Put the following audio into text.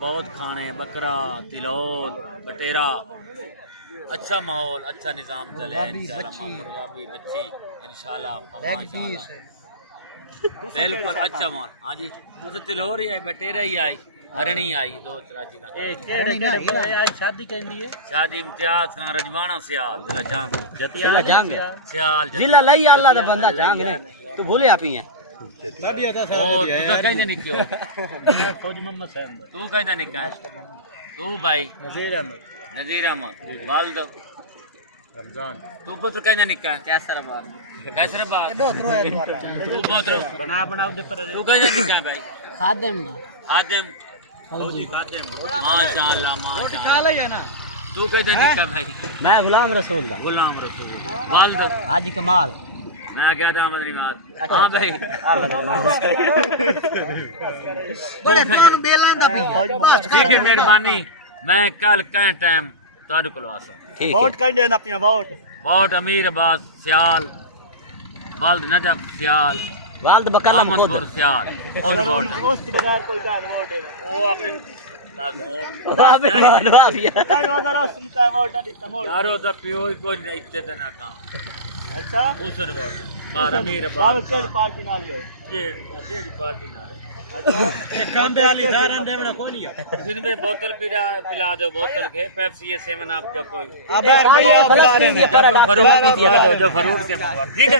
बहुत खाने, बकरा, तिलौत, बटेरा, अच्छा माहौल, अच्छा निजाम चले इंशाल्लाह। बिल्कुल अच्छा माहौल। हाँ जी, तो तिलौर ही है, बटेरा ही आई, हरणी आई, दो तरह की। आज शादी करनी है। शादी इम्तियाज का रजवाना सियाल जिला जंग सियाल जिला लई अल्लाह दा बंदा जंग ने तू भूले आपी है तभी आता सारा तू कहते नहीं क्यों? मैं फौज मोहम्मद सैन तू कहते नहीं क्या? तू भाई नजीर अहमद नजीर अहमद वालद रमजान तू पुत्र कहते नहीं क्या? कैसराबाद कैसराबाद तू पुत्र बना बनाओ दे पर तू कहते नहीं क्या भाई? खादिम खादिम फौजी कादिम माशाल्लाह माशाल्लाह। खा ले ना तू कहते नहीं क्या भाई? मैं गुलाम रसूल गुलाम रसूल वालद हाजी कमाल मैं क्या था मदनी बात। हाँ भाई बड़े कौन बेलांदा पी बस ठीक है मेहरबानी। मैं कल कह टाइम तारे को आसा ठीक है वोट कर देना अपना वोट बहुत अमीर अब्बास सियाल वालद नजफ सियाल वालद बकलम खुद अहमदपुर सियाल और वोट वाबे मान वाबिया यारो द प्योर को नहीं इज्जत ना काम। अच्छा बार अमीर अब्बास काम पे आली दारन देवना कोई लिया दिन में बोतल पिला दो बोतल के पेप्सी ये सेवन आपका अब भैया पर डॉक्टर जो फरूट से ठीक है।